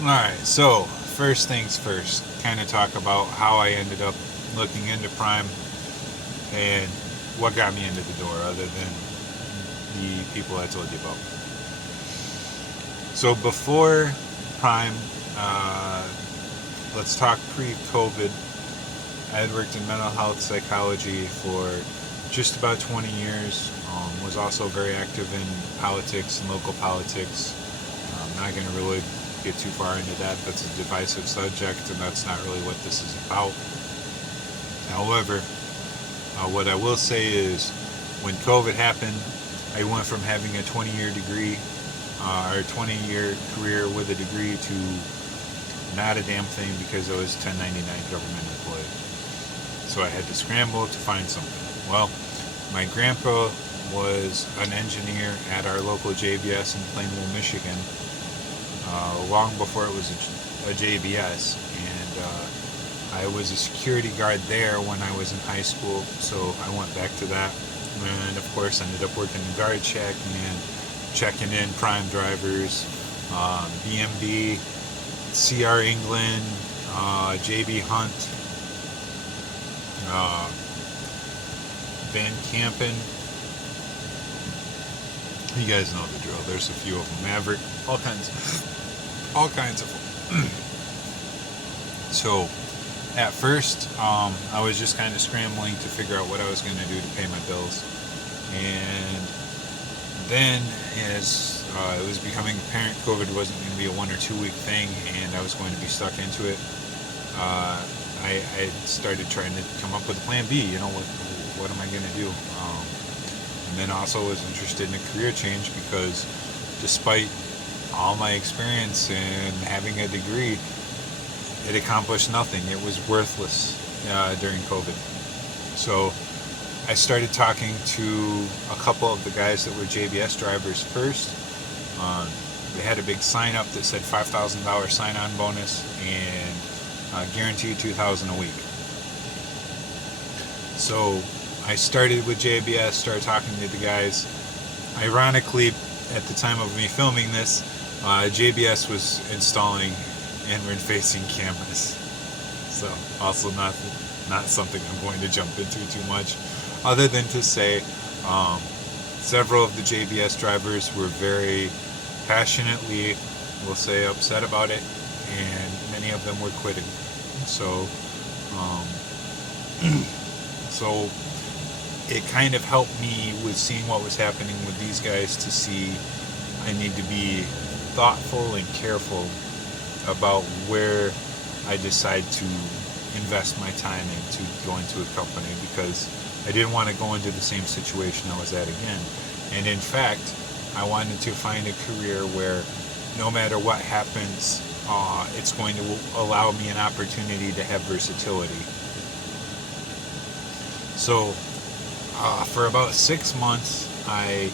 Alright, so first things first, kind of talk about how I ended up looking into Prime and what got me into the door other than the people I told you about. So before Prime, uh, let's talk pre-COVID. I had worked in mental health psychology for just about 20 years. Was also very active in politics and local politics. I'm not going to really get too far into that. That's a divisive subject, and that's not really what this is about. However, what I will say is when COVID happened, I went from having a 20-year degree or 20-year career with a degree to not a damn thing because I was 1099 government employee. So I had to scramble to find something. Well, my grandpa was an engineer at our local JBS in Plainville, Michigan, long before it was a JBS, and I was a security guard there when I was in high school, so I went back to that, and of course ended up working in guard check and checking in prime drivers, BMB, CR England, JB Hunt, uh, Van Campen. You guys know the drill. There's a few of them. Maverick, all kinds of them. So, at first, I was just kind of scrambling to figure out what I was going to do to pay my bills, and then as it was becoming apparent COVID wasn't going to be a 1 or 2 week thing, and I was going to be stuck into it, uh, I started trying to come up with a plan B. You know, what am I going to do? And then also was interested in a career change because despite all my experience and having a degree, it accomplished nothing. It was worthless during COVID. So I started talking to a couple of the guys that were JBS drivers first. They had a big sign up that said $5,000 sign on bonus and guaranteed $2,000 a week. So I started with JBS, started talking to the guys. Ironically, at the time of me filming this, JBS was installing inward-facing cameras. So also not something I'm going to jump into too much, other than to say several of the JBS drivers were very passionately, we'll say, upset about it, and many of them were quitting. So, so it kind of helped me with seeing what was happening with these guys to see I need to be thoughtful and careful about where I decide to invest my time into going to a company, because I didn't want to go into the same situation I was at again. And in fact, I wanted to find a career where no matter what happens, it's going to allow me an opportunity to have versatility. So for about 6 months, I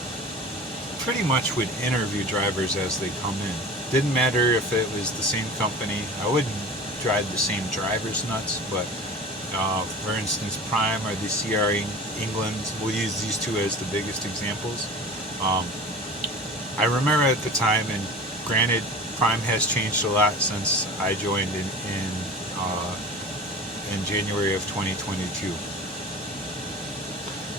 pretty much would interview drivers as they come in. Didn't matter if it was the same company. I wouldn't drive the same drivers nuts, but for instance, Prime or the CR England, we'll use these two as the biggest examples. I remember at the time, and granted, Prime has changed a lot since I joined in January of 2022.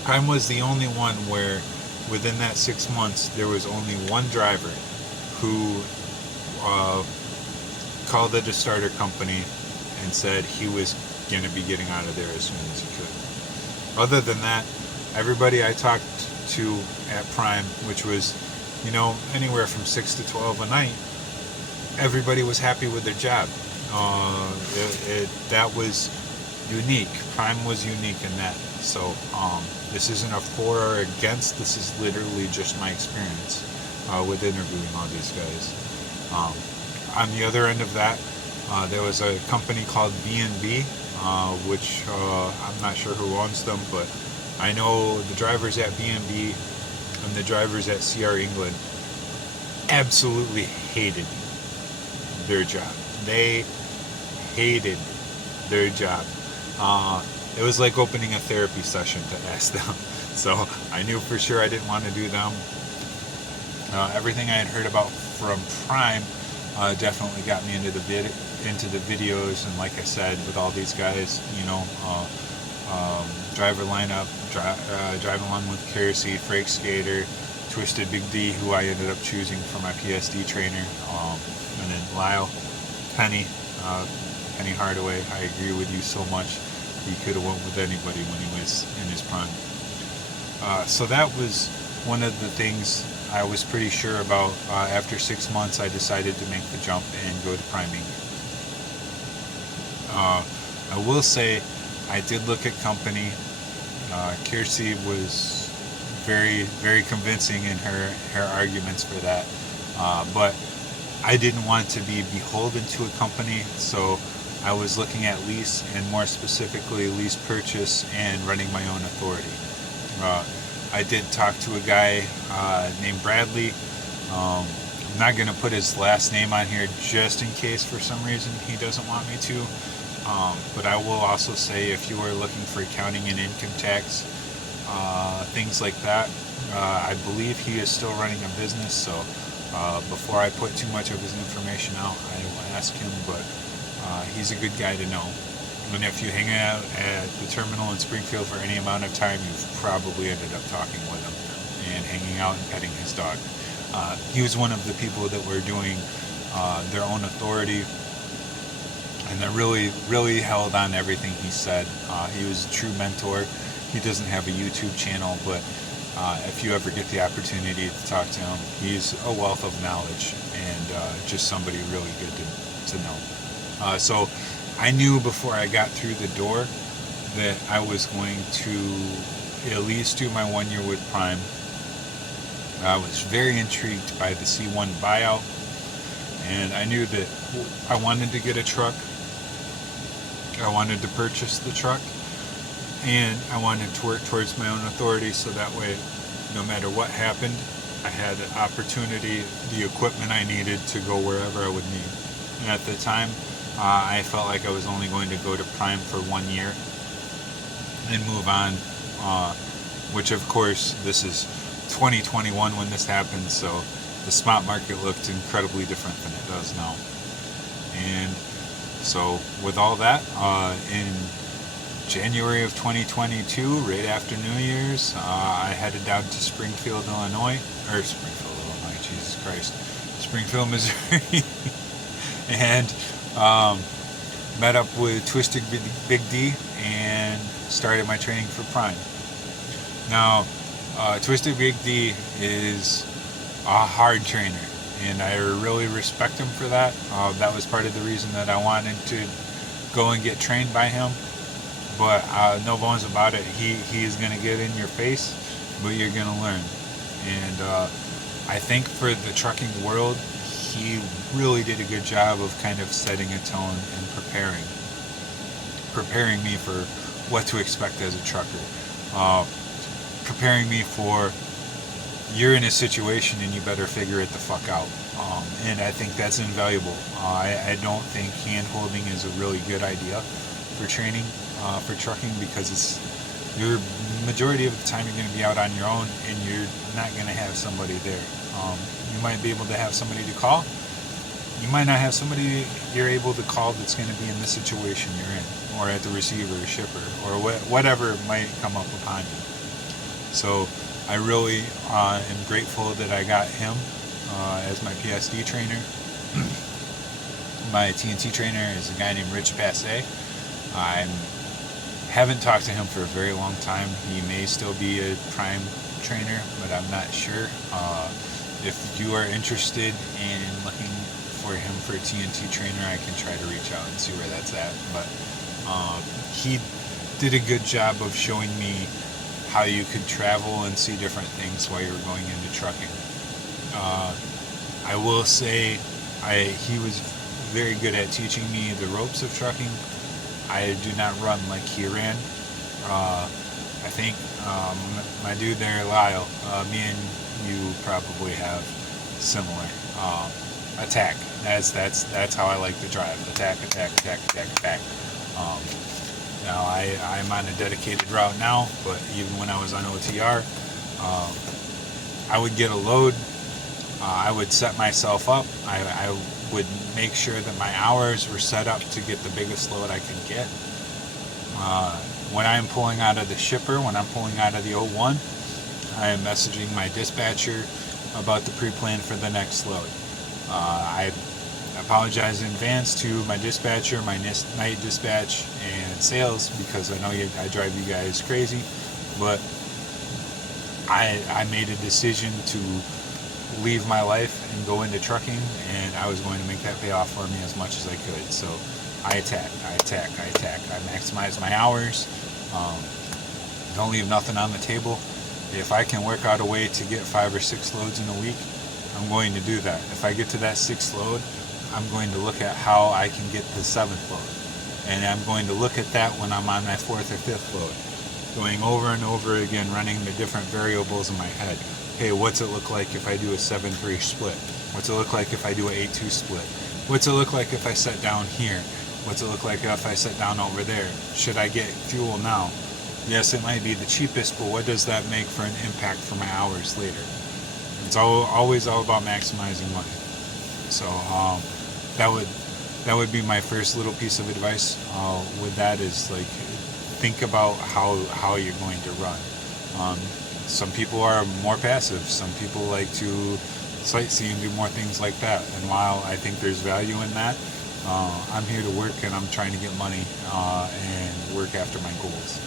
Prime was the only one where within that 6 months there was only one driver who called it a starter company and said he was going to be getting out of there as soon as he could. Other than that, everybody I talked to at Prime, which was, anywhere from 6 to 12 a night, everybody was happy with their job. That was unique. Prime was unique in that. So this isn't a for or against. This is literally just my experience with interviewing all these guys. On the other end of that, there was a company called B&B, which I'm not sure who owns them, but I know the drivers at B&B and the drivers at CR England absolutely hated their job. They hated their job. It was like opening a therapy session to ask them. So I knew for sure I didn't want to do them. Everything I had heard about from Prime definitely got me into the videos, and like I said, with all these guys, driver lineup, driving along with Kersey, Frake Skater, Twisted Big D, who I ended up choosing for my PSD trainer, and then Lyle, Penny Hardaway. I agree with you so much. He could have went with anybody when he was in his prime. So that was one of the things I was pretty sure about. After 6 months, I decided to make the jump and go to priming. I will say, I did look at company. Kersey was very, very convincing in her arguments for that. But I didn't want to be beholden to a company, so I was looking at lease, and more specifically lease purchase and running my own authority. I did talk to a guy named Bradley. I'm not going to put his last name on here just in case for some reason he doesn't want me to. But I will also say, if you are looking for accounting and income tax, things like that, I believe he is still running a business, so before I put too much of his information out, I will ask him, but he's a good guy to know. And if you hang out at the terminal in Springfield for any amount of time, you've probably ended up talking with him and hanging out and petting his dog. He was one of the people that were doing their own authority, and that really, really held on everything he said. He was a true mentor. He doesn't have a YouTube channel, but if you ever get the opportunity to talk to him, he's a wealth of knowledge, and just somebody really good to know. So I knew before I got through the door that I was going to at least do my 1 year with Prime. I was very intrigued by the C1 buyout, and I knew that I wanted to get a truck. I wanted to purchase the truck, and I wanted to work towards my own authority, so that way, no matter what happened, I had the opportunity, the equipment I needed to go wherever I would need. And at the time, I felt like I was only going to go to Prime for 1 year and move on, which of course, this is 2021 when this happened, so the spot market looked incredibly different than it does now. And so with all that, in January of 2022, right after New Year's, I headed down to Springfield, Jesus Christ, Springfield, Missouri, and met up with Twisted Big D and started my training for Prime. Now, Twisted Big D is a hard trainer, and I really respect him for that. That was part of the reason that I wanted to go and get trained by him. But no bones about it, he is going to get in your face, but you're going to learn. And I think for the trucking world, he really did a good job of kind of setting a tone and preparing me for what to expect as a trucker. Preparing me for, you're in a situation and you better figure it the fuck out. And I think that's invaluable. I don't think hand-holding is a really good idea for training for trucking, because it's your majority of the time you're going to be out on your own and you're not going to have somebody there. You might be able to have somebody to call. You might not have somebody you're able to call that's going to be in the situation you're in, or at the receiver or shipper, or whatever might come up upon you. So I really am grateful that I got him as my PSD trainer. My TNT trainer is a guy named Rich Passe. I haven't talked to him for a very long time. He may still be a Prime trainer, but I'm not sure. If you are interested in looking for him for a TNT trainer, I can try to reach out and see where that's at. But he did a good job of showing me how you could travel and see different things while you were going into trucking. I will say he was very good at teaching me the ropes of trucking. I do not run like he ran. I think my dude there, Lyle, me and you probably have similar attack. That's how I like to drive. Attack. Now I'm on a dedicated route now, but even when I was on OTR, I would get a load. I would set myself up. I would make sure that my hours were set up to get the biggest load I could get. When I'm pulling out of the shipper, when I'm pulling out of the O1, I am messaging my dispatcher about the pre-plan for the next load. I apologize in advance to my dispatcher, my night dispatch, and sales, because I know I drive you guys crazy, but I made a decision to leave my life and go into trucking, and I was going to make that pay off for me as much as I could. So I attack. I maximize my hours. Don't leave nothing on the table. If I can work out a way to get 5 or 6 loads in a week, I'm going to do that. If I get to that 6th load, I'm going to look at how I can get the 7th load. And I'm going to look at that when I'm on my 4th or 5th load. Going over and over again, running the different variables in my head. Hey, what's it look like if I do a 7-3 split? What's it look like if I do an 8-2 split? What's it look like if I set down here? What's it look like if I set down over there? Should I get fuel now? Yes, it might be the cheapest, but what does that make for an impact for my hours later? It's always all about maximizing money. So that would be my first little piece of advice. With that is, like, think about how you're going to run. Some people are more passive. Some people like to sightsee and do more things like that. And while I think there's value in that, I'm here to work, and I'm trying to get money and work after my goals.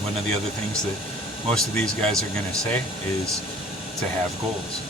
One of the other things that most of these guys are going to say is to have goals.